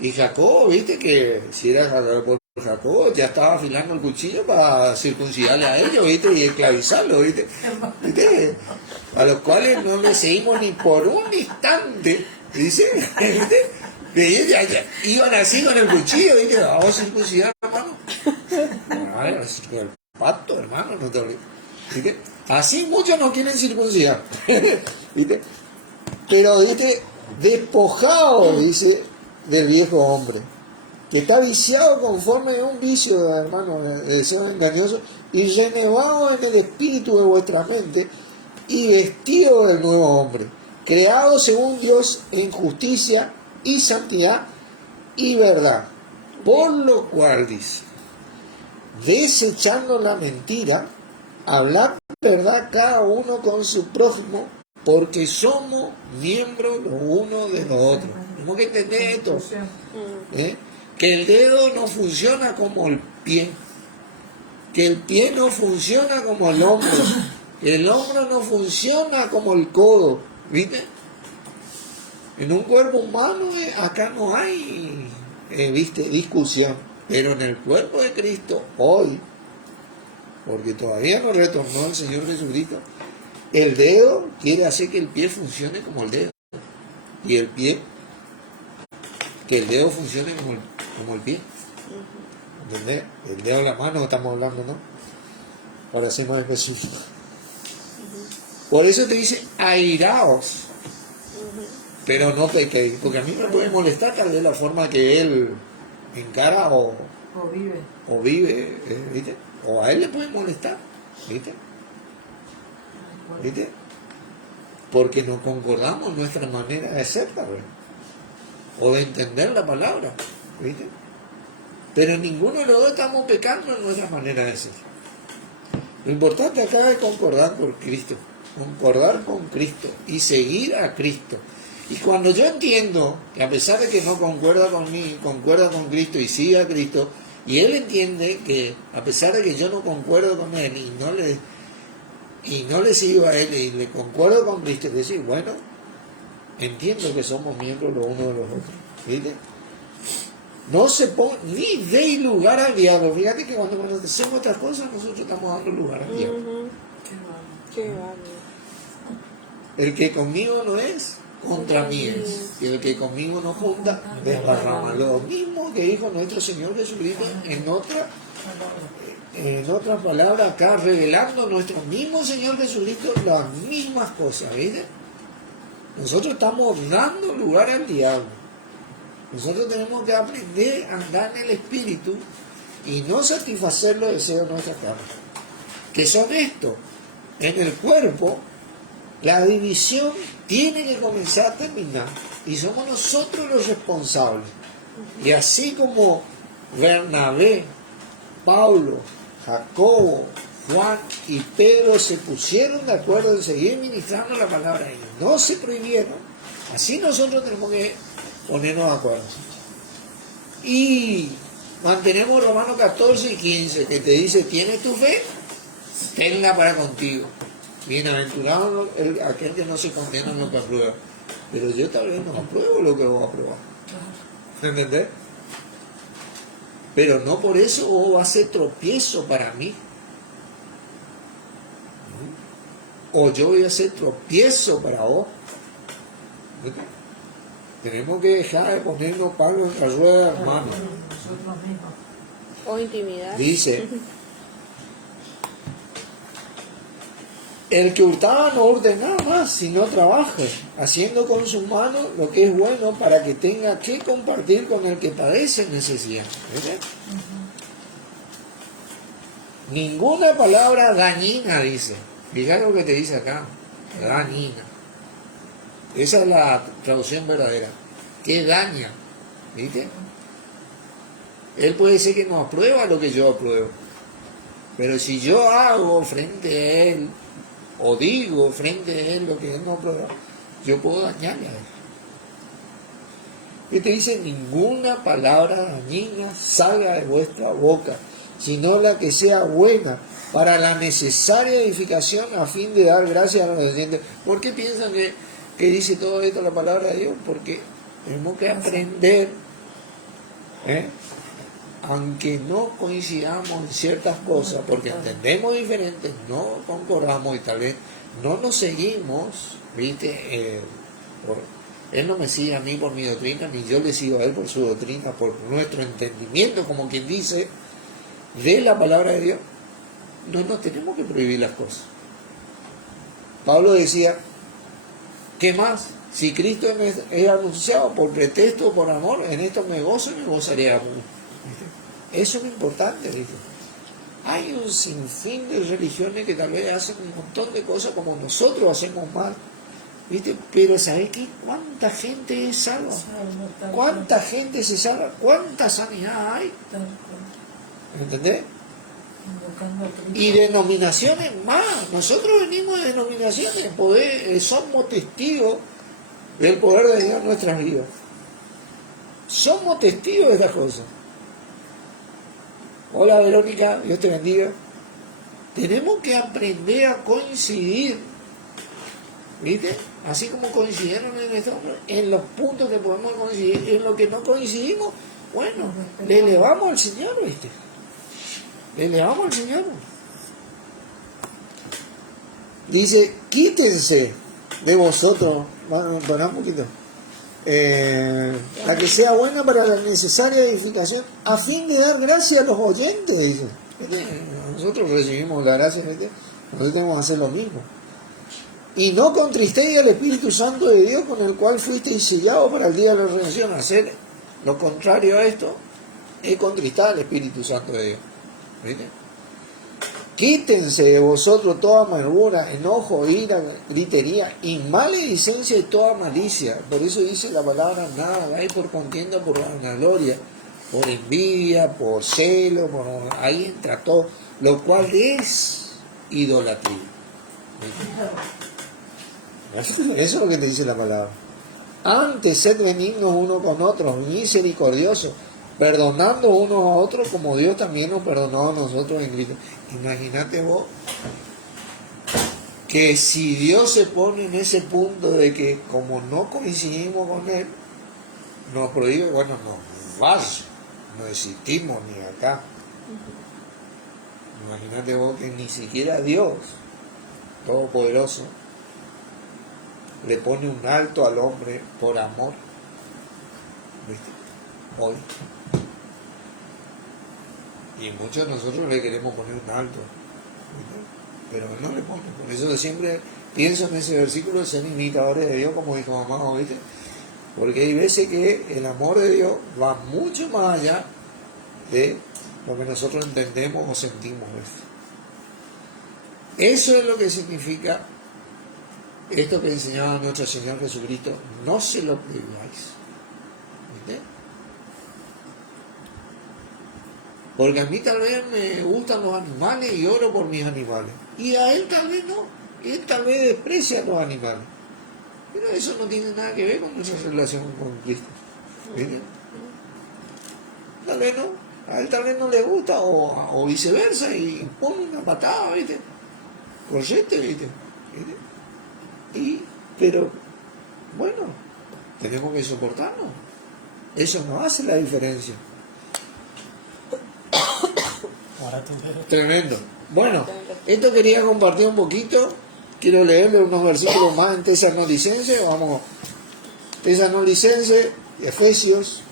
Y Jacobo, ¿viste? Que si era Jacobo, ya estaba afilando el cuchillo para circuncidarle a ellos, ¿viste? Y esclavizarlos, ¿viste? A los cuales no le seguimos ni por un instante, ¿dice? ¿Viste? Que ellos ya iban así con el cuchillo, ¿viste? Vamos a circuncidar, hermano. El pacto, hermano, no te olvides. ¿Viste? Así muchos no quieren circuncidar, ¿viste? Pero, ¿viste? Despojado, dice, del viejo hombre, que está viciado conforme a un vicio, hermano, de deseo engañoso, y renovado en el espíritu de vuestra mente, y vestido del nuevo hombre, creado según Dios en justicia y santidad y verdad. Por lo cual, dice, desechando la mentira, hablad verdad cada uno con su prójimo, porque somos miembros los unos de los otros. Tenemos que entender esto, que el dedo no funciona como el pie, que el pie no funciona como el hombro, que el hombro no funciona como el codo, ¿viste? En un cuerpo humano acá no hay ¿viste? Discusión, pero en el cuerpo de Cristo hoy, porque todavía no retornó el Señor Jesucristo, el dedo quiere hacer que el pie funcione como el dedo, y el pie, que el dedo funcione como el pie. ¿Entendés? El dedo de la mano estamos hablando, ¿no? Ahora hacemos específico. Por eso te dice, airaos, pero no pequéis, porque a mí me puede molestar tal vez la forma que él encara o vive, ¿viste? O a él le puede molestar, ¿viste? ¿Viste? Porque no concordamos nuestra manera de ser, tal vez, o de entender la palabra, ¿viste? Pero ninguno de los dos estamos pecando en nuestra manera de ser. Lo importante acá es concordar con Cristo y seguir a Cristo. Y cuando yo entiendo que a pesar de que no concuerda conmigo, concuerda con Cristo y sigue a Cristo, y él entiende que a pesar de que yo no concuerdo con él y no le sigo a él y le concuerdo con Cristo, es decir, bueno, entiendo que somos miembros los unos de los otros, ¿viste? No se pone ni deis lugar al diablo. Fíjate que cuando hacemos estas cosas nosotros estamos dando lugar al diablo. Qué bárbaro. El que conmigo no es, contra mí es. Y el que conmigo no junta, desparrama. Lo mismo que dijo nuestro Señor Jesucristo en otras palabras acá, revelando nuestro mismo Señor Jesucristo las mismas cosas, ¿viste? Nosotros estamos dando lugar al diablo. Nosotros tenemos que aprender a andar en el Espíritu y no satisfacer los deseos de nuestra carne, que son estos. En el cuerpo La división tiene que comenzar a terminar y somos nosotros los responsables. Y así como Bernabé, Pablo, Jacobo, Juan y Pedro se pusieron de acuerdo en seguir ministrando la palabra de Dios, no se prohibieron, así nosotros tenemos que ponernos de acuerdo. Y mantenemos Romanos 14 y 15, que te dice, ¿tienes tu fe? Tenla para contigo. Bienaventurado aquel que no se condena en lo que aprueba. Pero yo tal vez no apruebo lo que vos aprobás. ¿Entendés? Pero no por eso vos va a ser tropiezo para mí. O yo voy a ser tropiezo para vos. ¿Entendés? Tenemos que dejar de ponernos palos en la rueda, hermano. O intimidad. Dice, el que hurtaba no hurte nada más, sino trabaje, haciendo con sus manos lo que es bueno para que tenga que compartir con el que padece necesidad. ¿Ves? Ninguna palabra dañina, dice. Fíjate lo que te dice acá, dañina. Esa es la traducción verdadera. Que daña, ¿viste? Él puede decir que no aprueba lo que yo apruebo. Pero si yo hago frente a él, o digo frente a él lo que él no aprueba, yo puedo dañarle a él. Y te dice, ninguna palabra dañina salga de vuestra boca, sino la que sea buena para la necesaria edificación a fin de dar gracias a los oyentes. ¿Por qué piensan que dice todo esto la palabra de Dios? Porque tenemos que aprender, aunque no coincidamos en ciertas cosas, porque entendemos diferentes, no concordamos y tal vez no nos seguimos, ¿viste? Él no me sigue a mí por mi doctrina, ni yo le sigo a él por su doctrina, por nuestro entendimiento, como quien dice, de la palabra de Dios. No nos tenemos que prohibir las cosas. Pablo decía, ¿qué más? Si Cristo es anunciado por pretexto o por amor, en esto me gozo y me gozaré aún. Eso es lo importante, ¿viste? Hay un sinfín de religiones que tal vez hacen un montón de cosas como nosotros hacemos mal, ¿viste? Pero ¿sabés qué? ¿Cuánta gente es salva? ¿Cuánta gente se salva? ¿Cuánta sanidad hay? ¿Entendés? Y denominaciones más. Nosotros venimos de denominaciones, somos testigos del poder de Dios en nuestras vidas. Somos testigos de estas cosas. Hola Verónica, Dios te bendiga. Tenemos que aprender a coincidir, ¿viste? Así como coincidieron en los puntos que podemos coincidir, en lo que no coincidimos, bueno, le elevamos al Señor, ¿viste? Le elevamos al Señor. Dice, quítense de vosotros, bueno, para un poquito, la que sea buena para la necesaria edificación, a fin de dar gracia a los oyentes, dice. Nosotros recibimos la gracia, ¿viste? Nosotros tenemos que hacer lo mismo. Y no contristéis al Espíritu Santo de Dios, con el cual fuisteis sellados para el día de la redención. Hacer lo contrario a esto es contristar al Espíritu Santo de Dios, ¿viste? Quítense de vosotros toda amargura, enojo, ira, gritería y maledicencia y toda malicia. Por eso dice la palabra, nada hagáis por contienda, por vanagloria, por envidia, por celo, ahí entra todo, lo cual es idolatría. Eso es lo que te dice la palabra. Antes sed benignos uno con otros, misericordiosos, perdonando unos a otros como Dios también nos perdonó a nosotros en Cristo. Imagínate vos que si Dios se pone en ese punto de que como no coincidimos con Él, nos prohíbe, bueno, no existimos ni acá. Imagínate vos que ni siquiera Dios Todopoderoso le pone un alto al hombre por amor, ¿viste? Hoy. Y muchos de nosotros le queremos poner un alto, ¿viste? Pero él no le pone. Por eso siempre pienso en ese versículo de ser imitadores de Dios, como dijo mamá, ¿viste? Porque hay veces que el amor de Dios va mucho más allá de lo que nosotros entendemos o sentimos, ¿viste? Eso es lo que significa esto que enseñaba nuestro Señor Jesucristo, no se lo prohibáis. ¿Viste? Porque a mí tal vez me gustan los animales y oro por mis animales. Y a él tal vez no. Él tal vez desprecia a los animales. Pero eso no tiene nada que ver con nuestra relación con Cristo. ¿Viste? Tal vez no. A él tal vez no le gusta o viceversa y pone una patada, ¿viste? Correte, ¿viste? Pero, bueno, tenemos que soportarnos. Eso no hace la diferencia. Tremendo. Bueno, esto quería compartir un poquito. Quiero leerle unos versículos más en Tesalonicenses. Vamos, Tesalonicenses, Efesios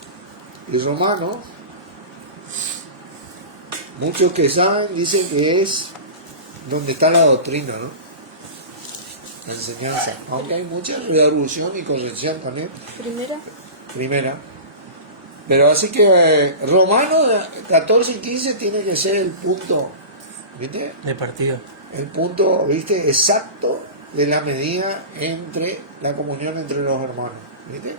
y Romanos. Muchos que saben dicen que es donde está la doctrina, ¿no? La enseñanza. Aunque hay mucha revolución y corrección también. Primera. Pero así que Romanos 14 y 15 tiene que ser el punto, ¿viste? De partido. El punto, ¿viste? Exacto de la medida entre la comunión entre los hermanos, ¿viste?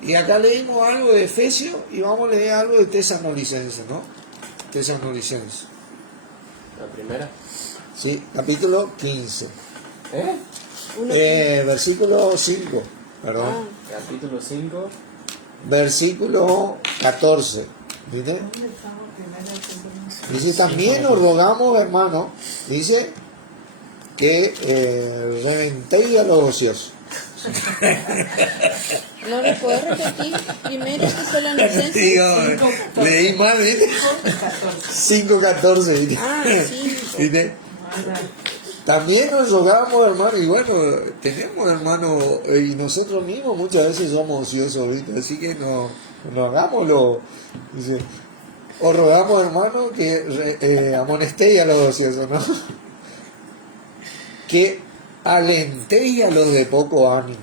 Y acá leímos algo de Efesios y vamos a leer algo de Tesalonicenses, ¿no? Tesalonicenses. La primera. Sí, capítulo 15. ¿Eh? Versículo 5, perdón. Capítulo 5. Versículo 14. ¿Viste? Dice, también os rogamos, hermano, dice, que reventéis a los ociosos. ¿No lo puedo repetir? Primero Tesalonicenses. Digo, leí mal, ¿viste? 5:14, ¿viste? Sí. ¿Viste? También nos rogamos, hermano, y bueno, tenemos, hermano, y nosotros mismos muchas veces somos ociosos, ¿viste? Así que no hagámoslo. Dice, os rogamos, hermano, que amonestéis a los ociosos, ¿no? Que alentéis a los de poco ánimo,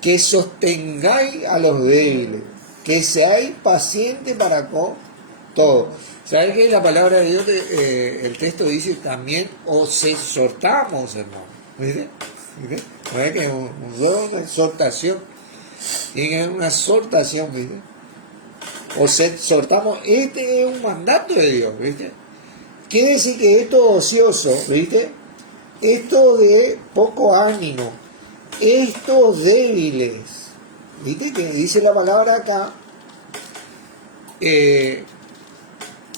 que sostengáis a los débiles, que seáis pacientes para con todo. ¿Sabes que la palabra de Dios, el texto dice también, os exhortamos, hermano? ¿Viste? ¿Viste? No es que es una exhortación, tiene que haber una exhortación, ¿viste? Os exhortamos, este es un mandato de Dios, ¿viste? Quiere decir que esto ocioso, ¿viste? Esto de poco ánimo, estos débiles, ¿viste? Que dice la palabra acá,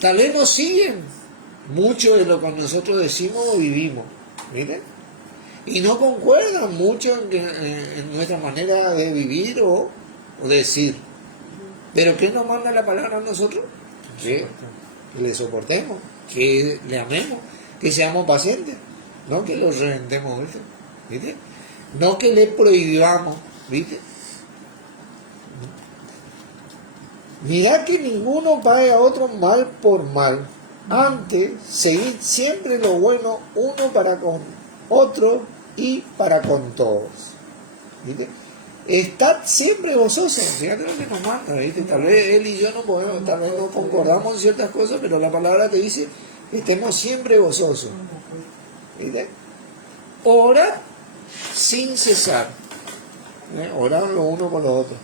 tal vez nos siguen mucho de lo que nosotros decimos o vivimos, ¿viste? Y no concuerdan mucho en nuestra manera de vivir o decir. Pero ¿qué nos manda la palabra a nosotros? Que le soportemos, que le amemos, que seamos pacientes, no que los reventemos, ¿viste? No que le prohibamos, ¿viste? Mirá que ninguno pague a otro mal por mal. Antes, seguid siempre lo bueno uno para con otro y para con todos. ¿Viste? Estad siempre gozosos. Fíjate lo que nos manda, ¿viste? Tal vez él y yo no podemos, tal vez no concordamos en ciertas cosas, pero la palabra te dice que estemos siempre gozosos. ¿Viste? Orad sin cesar. Orad los unos por los otros.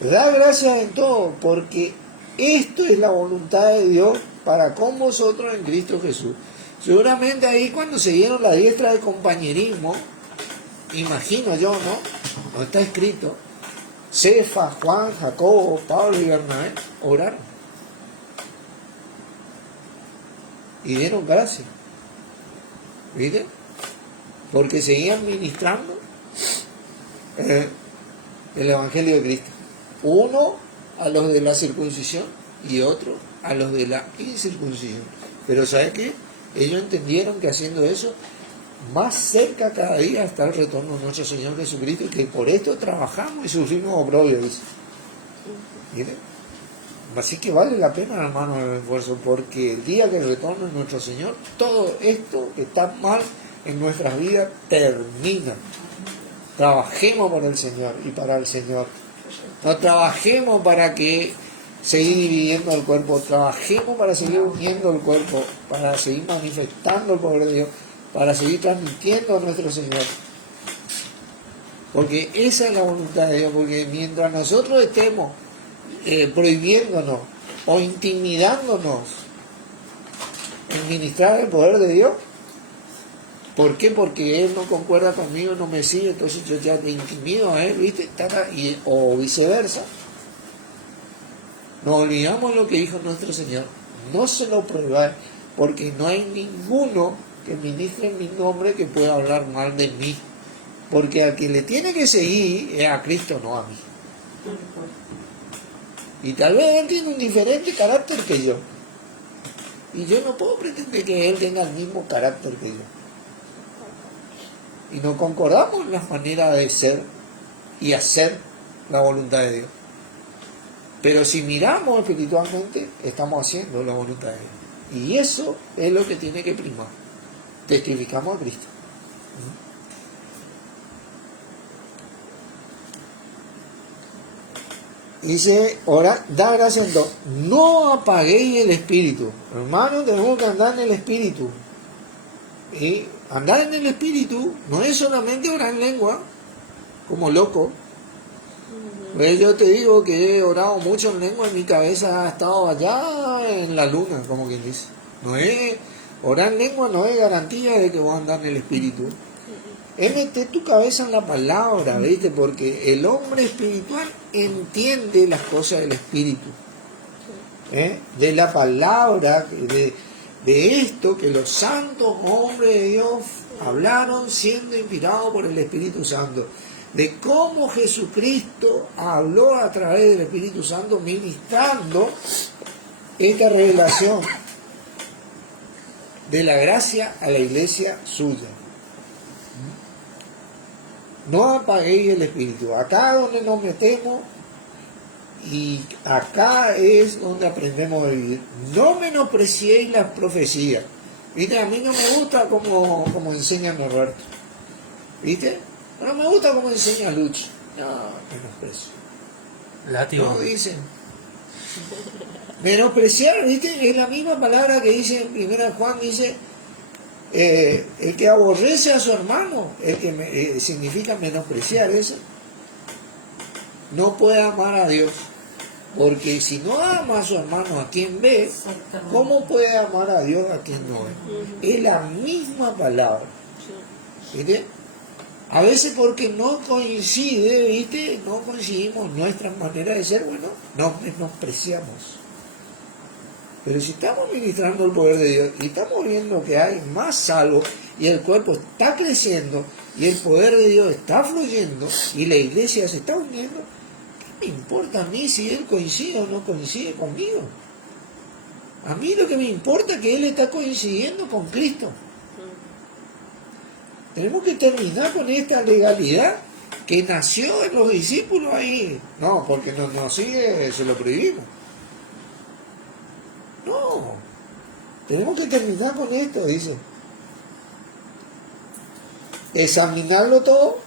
Da gracias en todo, porque esto es la voluntad de Dios para con vosotros en Cristo Jesús. Seguramente ahí cuando se dieron la diestra de compañerismo, imagino yo, ¿no? No está escrito, Cefa, Juan, Jacobo, Pablo y Bernabé oraron. Y dieron gracias. ¿Viste? Porque seguían ministrando el Evangelio de Cristo. Uno a los de la circuncisión y otro a los de la incircuncisión. Pero ¿sabe qué? Ellos entendieron que haciendo eso, más cerca cada día está el retorno de nuestro Señor Jesucristo, y que por esto trabajamos y sufrimos oprobio, dice. ¿Miren? Así que vale la pena, hermano, el esfuerzo, porque el día que retorne nuestro Señor, todo esto que está mal en nuestras vidas termina. Trabajemos por el Señor y para el Señor. No trabajemos para que seguir dividiendo el cuerpo, trabajemos para seguir uniendo el cuerpo, para seguir manifestando el poder de Dios, para seguir transmitiendo a nuestro Señor. Porque esa es la voluntad de Dios, porque mientras nosotros estemos prohibiéndonos o intimidándonos en ministrar el poder de Dios, ¿por qué? Porque Él no concuerda conmigo, no me sigue, entonces yo ya te intimido a Él, ¿viste? O viceversa. Nos olvidamos lo que dijo nuestro Señor, no se lo prohibáis, porque no hay ninguno que ministre en mi nombre que pueda hablar mal de mí. Porque a quien le tiene que seguir es a Cristo, no a mí. Y tal vez Él tiene un diferente carácter que yo. Y yo no puedo pretender que Él tenga el mismo carácter que yo. Y no concordamos en las maneras de ser y hacer la voluntad de Dios. Pero si miramos espiritualmente, estamos haciendo la voluntad de Dios. Y eso es lo que tiene que primar. Testificamos a Cristo. Dice, ahora, da gracias en todo. No apaguéis el espíritu. Hermano, tenemos que andar en el espíritu. Y andar en el espíritu no es solamente orar en lengua, como loco. Pues yo te digo que he orado mucho en lengua y mi cabeza ha estado allá en la luna, como quien dice. No es, orar en lengua no es garantía de que vas a andar en el espíritu. Es meter tu cabeza en la palabra, ¿viste? Porque el hombre espiritual entiende las cosas del espíritu. De la palabra, de esto que los santos hombres de Dios hablaron siendo inspirados por el Espíritu Santo. De cómo Jesucristo habló a través del Espíritu Santo ministrando esta revelación de la gracia a la iglesia suya. No apaguéis el espíritu. Acá es donde nos metemos y acá es donde aprendemos a vivir. No menospreciéis las profecías. ¿Viste? A mí no me gusta como enseña Norberto. ¿Viste? No me gusta como enseña Lucho. No, menosprecio. Látigo. No dicen. Menospreciar, ¿viste? Es la misma palabra que dice en 1 Juan, dice... el que aborrece a su hermano, el que significa menospreciar eso, no puede amar a Dios, porque si no ama a su hermano a quien ve, ¿cómo puede amar a Dios a quien no ve? Es la misma palabra, ¿viste? A veces porque no coincide, ¿viste? No coincidimos nuestras maneras de ser, bueno, nos menospreciamos. Pero si estamos ministrando el poder de Dios y estamos viendo que hay más salvos y el cuerpo está creciendo y el poder de Dios está fluyendo y la iglesia se está uniendo, ¿qué me importa a mí si Él coincide o no coincide conmigo? A mí lo que me importa es que Él está coincidiendo con Cristo. Tenemos que terminar con esta legalidad que nació en los discípulos ahí. No, porque no nos sigue, se lo prohibimos. No, tenemos que terminar con esto, dice. Examinarlo todo,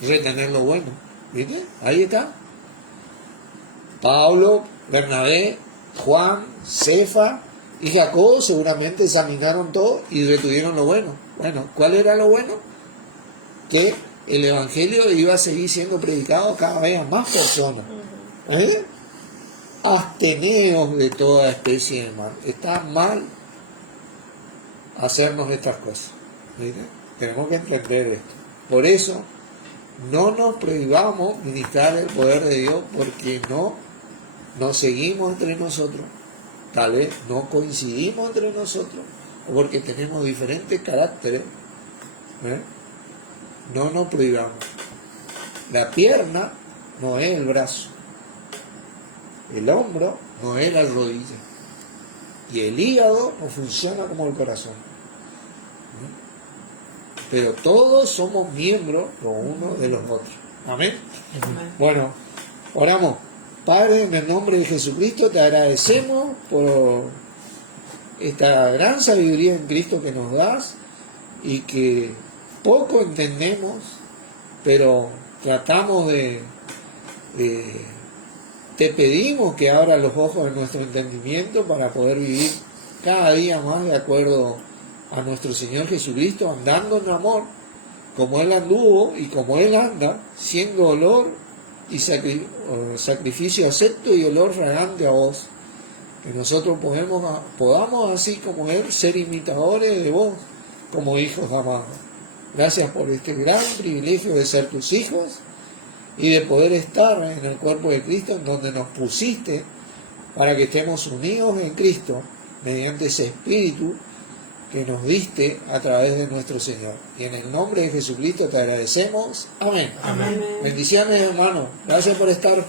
retener lo bueno. ¿Viste? Ahí está. Pablo, Bernabé, Juan, Cefa y Jacobo seguramente examinaron todo y retuvieron lo bueno. Bueno, ¿cuál era lo bueno? Que el evangelio iba a seguir siendo predicado cada vez a más personas. Absteneos de toda especie de mal. Está mal hacernos estas cosas. ¿Viste? Tenemos que entender esto. Por eso, no nos prohibamos ministrar el poder de Dios porque no nos seguimos entre nosotros. Tal vez no coincidimos entre nosotros o porque tenemos diferentes caracteres. No nos prohibamos. La pierna no es el brazo. El hombro no es la rodilla. Y el hígado no funciona como el corazón. Pero todos somos miembros los unos de los otros. Amén. Bueno, oramos. Padre, en el nombre de Jesucristo te agradecemos por esta gran sabiduría en Cristo que nos das y que poco entendemos, pero tratamos te pedimos que abra los ojos de nuestro entendimiento para poder vivir cada día más de acuerdo a nuestro Señor Jesucristo, andando en amor como Él anduvo y como Él anda, siendo olor y sacrificio acepto y olor fragante a vos. Que nosotros podamos así como Él ser imitadores de vos, como hijos amados. Gracias por este gran privilegio de ser tus hijos y de poder estar en el cuerpo de Cristo, en donde nos pusiste para que estemos unidos en Cristo mediante ese Espíritu que nos diste a través de nuestro Señor. Y en el nombre de Jesucristo te agradecemos. Amén. Amén. Bendiciones, hermano. Gracias por estar.